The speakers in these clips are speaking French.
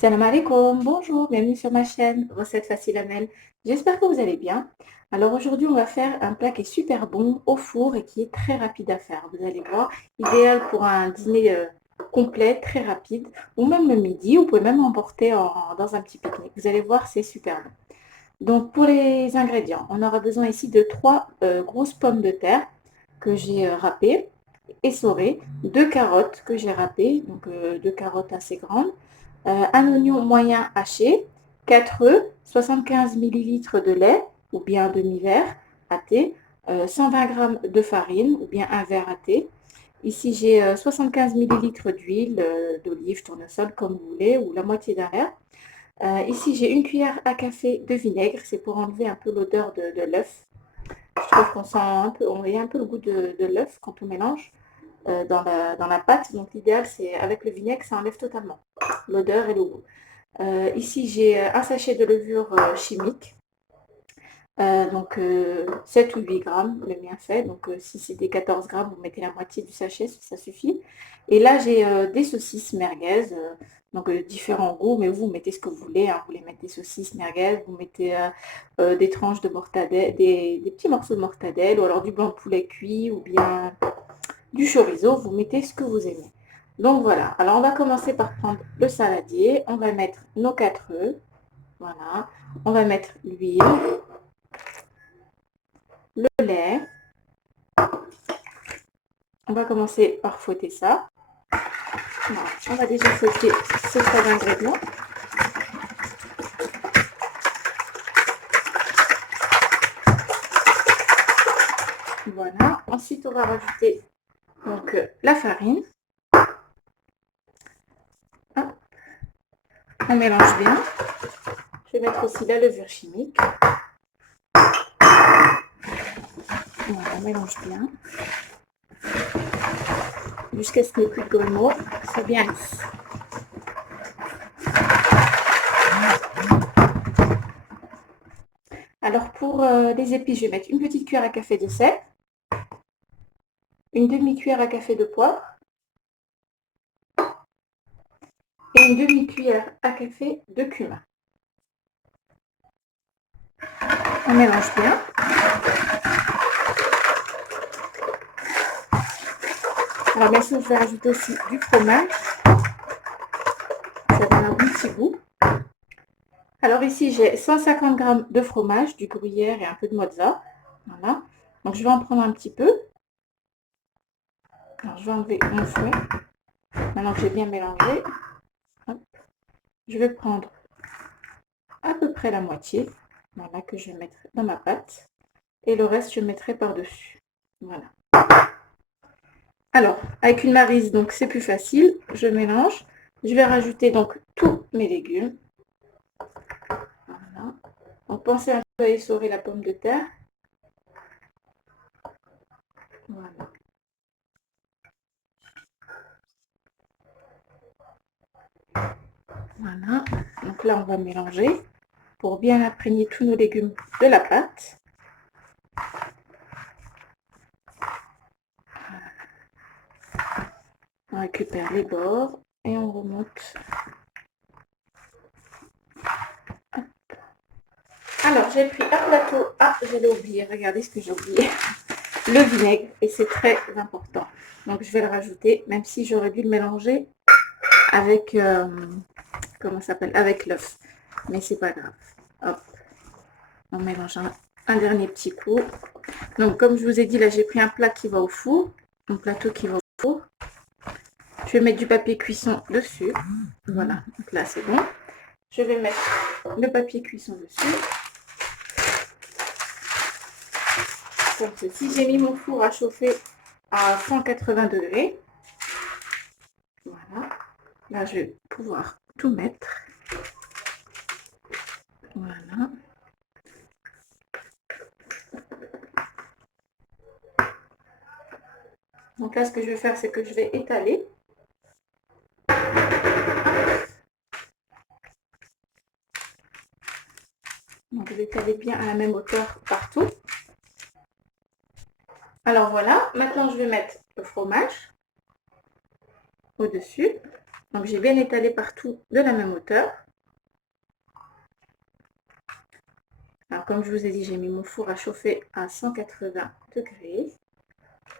Salam alaikum, bonjour, bienvenue sur ma chaîne Recettes Faciles Amel. J'espère que vous allez bien. Alors aujourd'hui, on va faire un plat qui est super bon au four et qui est très rapide à faire. Vous allez voir, idéal pour un dîner complet, très rapide, ou même le midi. Vous pouvez même emporter dans un petit pique-nique. Vous allez voir, c'est super bon. Donc pour les ingrédients, on aura besoin ici de 3 grosses pommes de terre que j'ai râpées, essorées, 2 carottes que j'ai râpées, donc 2 carottes assez grandes, un oignon moyen haché, 4 œufs, 75 millilitres de lait ou bien un demi-verre à thé, 120 g de farine ou bien un verre à thé. Ici, j'ai 75 millilitres d'huile d'olive, tournesol, comme vous voulez, ou la moitié d'un verre. Ici, j'ai une cuillère à café de vinaigre, c'est pour enlever un peu l'odeur de l'œuf. Je trouve qu'on sent un peu, on voit un peu le goût de l'œuf quand on mélange dans la pâte. Donc l'idéal, c'est avec le vinaigre, ça enlève totalement l'odeur et le goût. Ici, j'ai un sachet de levure chimique, donc 7 ou 8 grammes, le mien fait. Donc si c'était 14 grammes, vous mettez la moitié du sachet, ça suffit. Et là, j'ai des saucisses merguez, donc différents goûts, mais vous mettez ce que vous voulez. Hein. Vous voulez mettre des saucisses merguez, vous mettez des tranches de mortadelle, des petits morceaux de mortadelle, ou alors du blanc de poulet cuit, ou bien du chorizo, vous mettez ce que vous aimez. Donc voilà, alors on va commencer par prendre le saladier, on va mettre nos 4 œufs, voilà, on va mettre l'huile, le lait, on va commencer par fouetter ça. Voilà, on va déjà fouetter ces 3 ingrédients. Voilà, ensuite on va rajouter donc la farine. Hop. On mélange bien. Je vais mettre aussi la levure chimique. Voilà, on mélange bien. Jusqu'à ce qu'il n'y ait plus de grumeaux, c'est bien lisse. Alors pour les épices, je vais mettre une petite cuillère à café de sel, une demi-cuillère à café de poivre et une demi-cuillère à café de cumin. On mélange bien. Alors bien sûr, je vais rajouter aussi du fromage. Ça donne un bon petit goût. Alors ici, j'ai 150 g de fromage, du gruyère et un peu de mozza. Voilà. Donc je vais en prendre un petit peu. Alors je vais enlever mon fouet. Maintenant que j'ai bien mélangé, hop, je vais prendre à peu près la moitié. Voilà, que je vais mettre dans ma pâte. Et le reste, je mettrai par-dessus. Voilà. Alors, avec une maryse, donc c'est plus facile. Je mélange. Je vais rajouter donc tous mes légumes. Voilà. Donc, pensez un peu à essorer la pomme de terre. Voilà. Voilà. Donc là, on va mélanger pour bien imprégner tous nos légumes de la pâte. On récupère les bords et on remonte. Hop. Alors, j'ai pris un plateau. Ah, j'allais oublier. Regardez ce que j'ai oublié. Le vinaigre, et c'est très important. Donc, je vais le rajouter, même si j'aurais dû le mélanger avec, comment ça s'appelle, avec l'œuf. Mais c'est pas grave. Hop. On mélange un dernier petit coup. Donc, comme je vous ai dit, là, j'ai pris un plat qui va au four. Un plateau qui va au four. Je vais mettre du papier cuisson dessus. Voilà, donc là, c'est bon. Je vais mettre le papier cuisson dessus. Comme ceci, j'ai mis mon four à chauffer à 180 degrés. Voilà. Là, je vais pouvoir tout mettre. Voilà. Donc là, ce que je vais faire, c'est que je vais étaler. Donc, je vais étaler bien à la même hauteur partout. Alors voilà, maintenant je vais mettre le fromage au-dessus. Donc, j'ai bien étalé partout de la même hauteur. Alors, comme je vous ai dit, j'ai mis mon four à chauffer à 180 degrés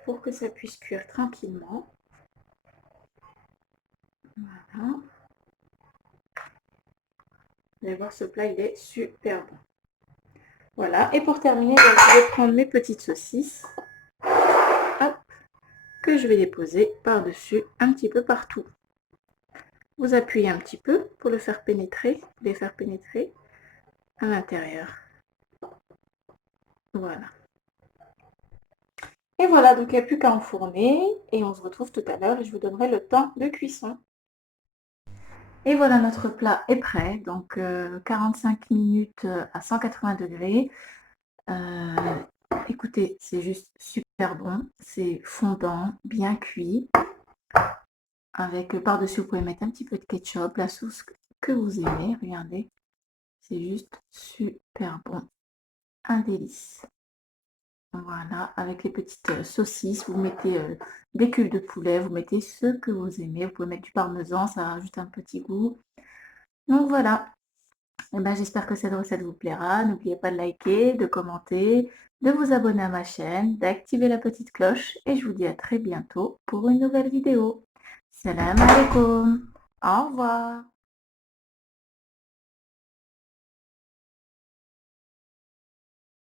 pour que ça puisse cuire tranquillement. Voilà. Vous allez voir, ce plat, il est super bon. Voilà. Et pour terminer, je vais prendre mes petites saucisses. Hop, que je vais déposer par-dessus un petit peu partout. Vous appuyez un petit peu pour le faire pénétrer, les faire pénétrer à l'intérieur. Voilà. Et voilà, donc il n'y a plus qu'à enfourner et on se retrouve tout à l'heure et je vous donnerai le temps de cuisson. Et voilà, notre plat est prêt, donc 45 minutes à 180 degrés. Écoutez, c'est juste super bon, c'est fondant, bien cuit. Avec par-dessus, vous pouvez mettre un petit peu de ketchup, la sauce que vous aimez, regardez. C'est juste super bon, un délice. Voilà, avec les petites saucisses, vous mettez des cubes de poulet, vous mettez ce que vous aimez. Vous pouvez mettre du parmesan, ça rajoute un petit goût. Donc voilà, et ben, j'espère que cette recette vous plaira. N'oubliez pas de liker, de commenter, de vous abonner à ma chaîne, d'activer la petite cloche et je vous dis à très bientôt pour une nouvelle vidéo. Salam alaikum, au revoir.